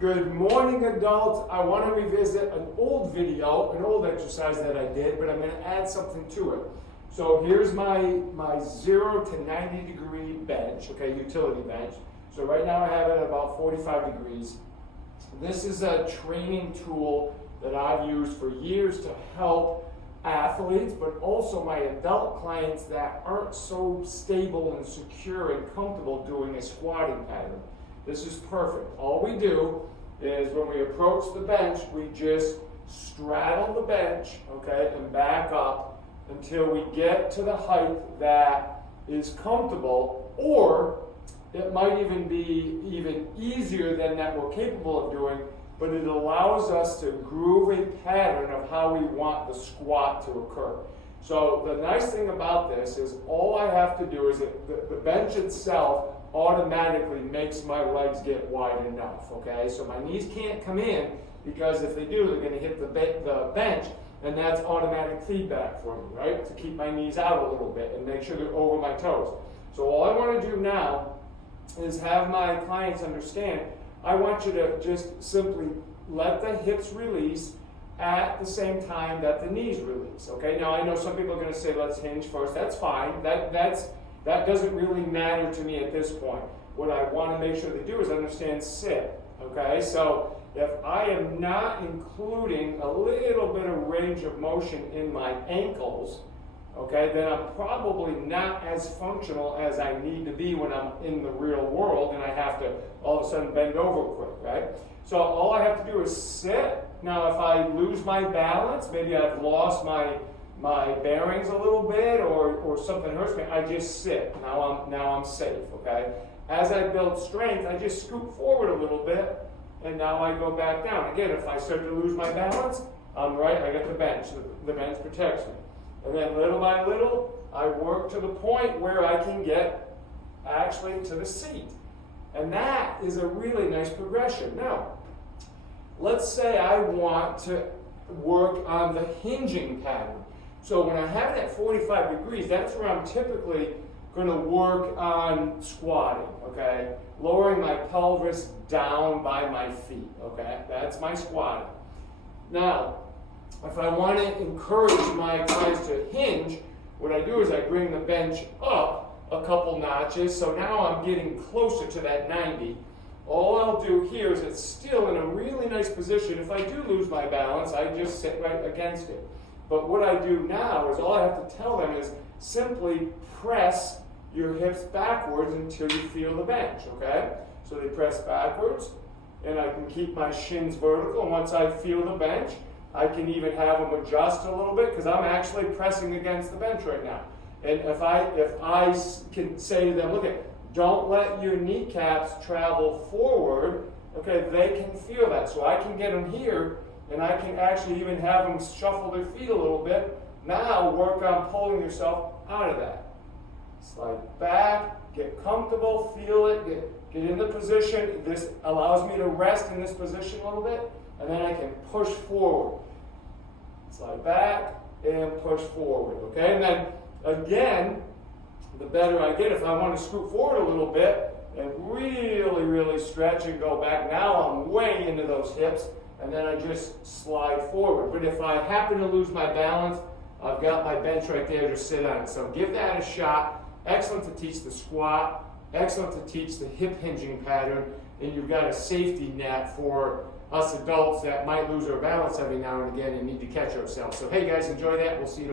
Good morning, adults. I want to revisit an old video, an old exercise that I did, but I'm going to add something to it. So here's my 0 to 90 degree bench, okay, utility bench. So right now I have it at about 45 degrees. This is a training tool that I've used for years to help athletes, but also my adult clients that aren't so stable and secure and comfortable doing a squatting pattern. This is perfect. All we do is when we approach the bench, we just straddle the bench, okay, and back up until we get to the height that is comfortable, or it might even be even easier than that we're capable of doing, but it allows us to groove a pattern of how we want the squat to occur. So the nice thing about this is all I have to do is the bench itself automatically makes my legs get wide enough, okay? So my knees can't come in, because if they do, they're going to hit the bench, and that's automatic feedback for me, right? To keep my knees out a little bit and make sure they're over my toes. So all I want to do now is have my clients understand, I want you to just simply let the hips release at the same time that the knees release, okay? Now I know some people are going to say, let's hinge first. That's fine. That doesn't really matter to me at this point. What I want to make sure they do is understand sit, okay? So if I am not including a little bit of range of motion in my ankles, okay, then I'm probably not as functional as I need to be when I'm in the real world and I have to all of a sudden bend over quick, right? So all I have to do is sit. Now if I lose my balance, maybe I've lost my bearings a little bit, or something hurts me, I just sit. Now I'm safe, okay? As I build strength, I just scoot forward a little bit, and now I go back down. Again, if I start to lose my balance, I'm right, I got the bench. The bench protects me. And then little by little, I work to the point where I can get actually to the seat. And that is a really nice progression. Now, let's say I want to work on the hinging pattern. So when I have it at 45 degrees, that's where I'm typically going to work on squatting, okay? Lowering my pelvis down by my feet, okay? That's my squatting. Now, if I want to encourage my clients to hinge, what I do is I bring the bench up a couple notches, so now I'm getting closer to that 90. All I'll do here is it's still in a really nice position. If I do lose my balance, I just sit right against it. But what I do now is all I have to tell them is simply press your hips backwards until you feel the bench, okay? So they press backwards, and I can keep my shins vertical, and once I feel the bench, I can even have them adjust a little bit, because I'm actually pressing against the bench right now. And if I can say to them, look, don't let your kneecaps travel forward, okay, they can feel that. So I can get them here, and I can actually even have them shuffle their feet a little bit. Now work on pulling yourself out of that. Slide back, get comfortable, feel it, get in the position. This allows me to rest in this position a little bit, and then I can push forward. Slide back and push forward, okay? And then again, the better I get, if I want to scoot forward a little bit and really, really stretch and go back, now I'm way into those hips, and then I just slide forward. But if I happen to lose my balance, I've got my bench right there to sit on. So give that a shot. Excellent to teach the squat, excellent to teach the hip hinging pattern, and you've got a safety net for us adults that might lose our balance every now and again and need to catch ourselves. So hey guys, enjoy that. We'll see you